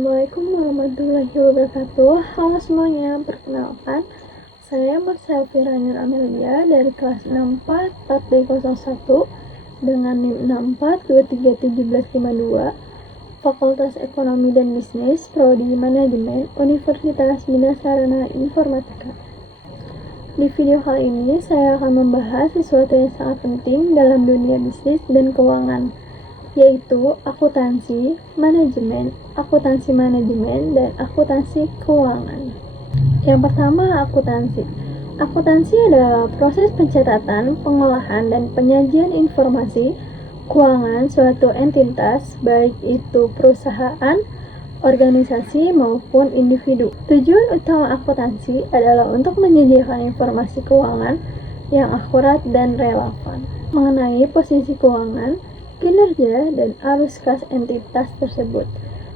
Assalamualaikum warahmatullahi wabarakatuh. Halo semuanya, perkenalkan saya Mas Selvi Amelia dari kelas 64 4D01 dengan NIM 64231752 Fakultas Ekonomi dan Bisnis Prodi Manajemen Universitas Bina Sarana Informatika. Di video kali ini saya akan membahas sesuatu yang sangat penting dalam dunia bisnis dan keuangan, yaitu akuntansi manajemen, dan akuntansi keuangan. Yang pertama, akuntansi. Akuntansi adalah proses pencatatan, pengolahan, dan penyajian informasi keuangan suatu entitas, baik itu perusahaan, organisasi, maupun individu. Tujuan utama akuntansi adalah untuk menyediakan informasi keuangan yang akurat dan relevan mengenai posisi keuangan, kinerja, dan arus kas entitas tersebut,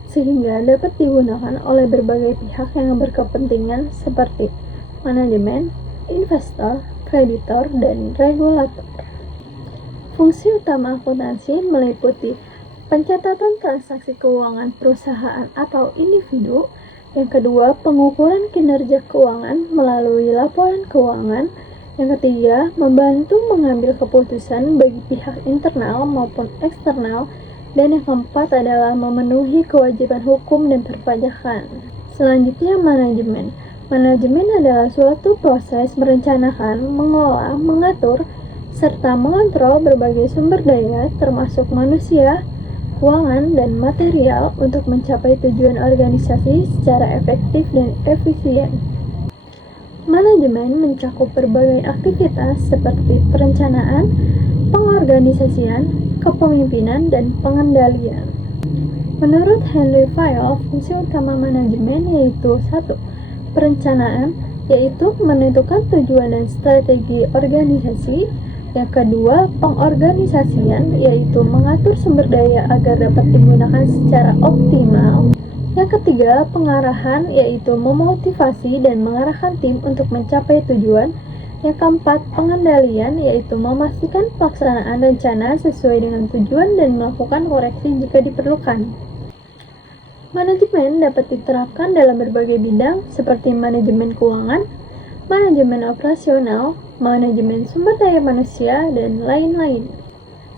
sehingga dapat digunakan oleh berbagai pihak yang berkepentingan seperti manajemen, investor, kreditor, dan regulator. Fungsi utama akuntansi meliputi pencatatan transaksi keuangan perusahaan atau individu. Yang kedua, pengukuran kinerja keuangan melalui laporan keuangan. Yang ketiga, membantu mengambil keputusan bagi pihak internal maupun eksternal. Dan yang keempat adalah memenuhi kewajiban hukum dan perpajakan. Selanjutnya, manajemen. Manajemen adalah suatu proses merencanakan, mengelola, mengatur, serta mengontrol berbagai sumber daya termasuk manusia, keuangan, dan material untuk mencapai tujuan organisasi secara efektif dan efisien. Manajemen mencakup berbagai aktivitas seperti perencanaan, pengorganisasian, kepemimpinan, dan pengendalian. Menurut Henry Fayol, fungsi utama manajemen yaitu 1. Perencanaan, yaitu menentukan tujuan dan strategi organisasi. Yang kedua, pengorganisasian, yaitu mengatur sumber daya agar dapat digunakan secara optimal. Yang ketiga, pengarahan, yaitu memotivasi dan mengarahkan tim untuk mencapai tujuan. Yang keempat, pengendalian, yaitu memastikan pelaksanaan rencana sesuai dengan tujuan dan melakukan koreksi jika diperlukan. Manajemen dapat diterapkan dalam berbagai bidang seperti manajemen keuangan, manajemen operasional, manajemen sumber daya manusia, dan lain-lain.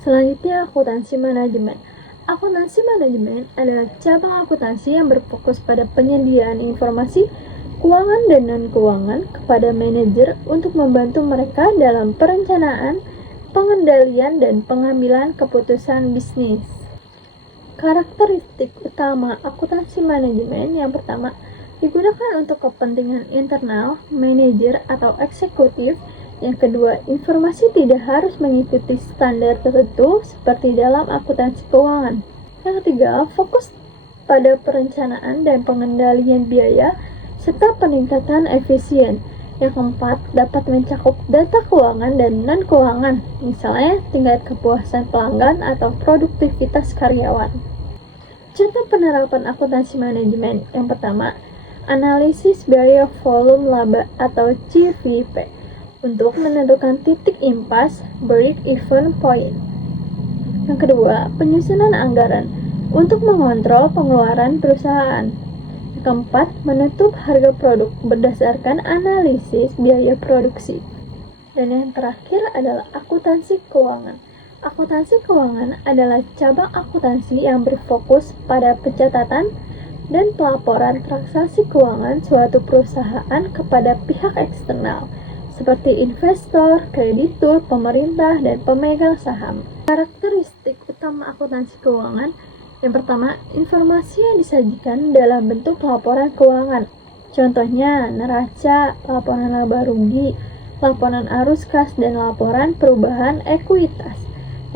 Selanjutnya, akuntansi manajemen. Akuntansi manajemen adalah cabang akuntansi yang berfokus pada penyediaan informasi keuangan dan non-keuangan kepada manajer untuk membantu mereka dalam perencanaan, pengendalian, dan pengambilan keputusan bisnis. Karakteristik utama akuntansi manajemen yang pertama, digunakan untuk kepentingan internal, manajer, atau eksekutif. Yang kedua, informasi tidak harus mengikuti standar tertentu seperti dalam akuntansi keuangan. Yang ketiga, fokus pada perencanaan dan pengendalian biaya serta peningkatan efisien. Yang keempat, dapat mencakup data keuangan dan non-keuangan, misalnya tingkat kepuasan pelanggan atau produktivitas karyawan. Contoh penerapan akuntansi manajemen yang pertama, analisis biaya volume laba atau CVP untuk menentukan titik impas break-even point. Yang kedua, penyusunan anggaran untuk mengontrol pengeluaran perusahaan. Yang keempat, menutup harga produk berdasarkan analisis biaya produksi. Dan yang terakhir adalah akuntansi keuangan. Akuntansi keuangan adalah cabang akuntansi yang berfokus pada pencatatan dan pelaporan transaksi keuangan suatu perusahaan kepada pihak eksternal, seperti investor, kreditur, pemerintah, dan pemegang saham. Karakteristik utama akuntansi keuangan yang pertama, informasi yang disajikan dalam bentuk laporan keuangan. Contohnya, neraca, laporan laba rugi, laporan arus kas, dan laporan perubahan ekuitas.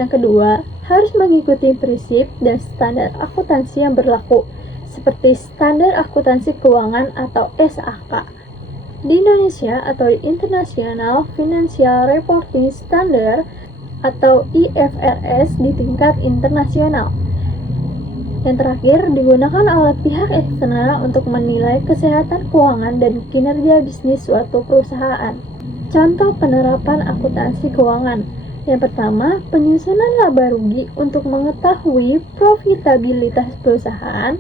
Yang kedua, harus mengikuti prinsip dan standar akuntansi yang berlaku, seperti Standar Akuntansi Keuangan atau SAK di Indonesia atau International Financial Reporting Standard atau IFRS di tingkat internasional. Yang terakhir, digunakan oleh pihak eksternal untuk menilai kesehatan keuangan dan kinerja bisnis suatu perusahaan. Contoh penerapan akuntansi keuangan. Yang pertama, penyusunan laba rugi untuk mengetahui profitabilitas perusahaan.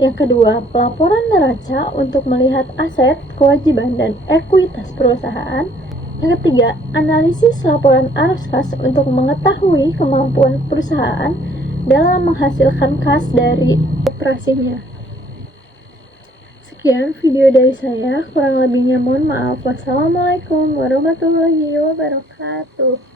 Yang kedua, pelaporan neraca untuk melihat aset, kewajiban, dan ekuitas perusahaan. Yang ketiga, analisis laporan arus kas untuk mengetahui kemampuan perusahaan dalam menghasilkan kas dari operasinya. Sekian video dari saya, kurang lebihnya mohon maaf. Wassalamualaikum warahmatullahi wabarakatuh.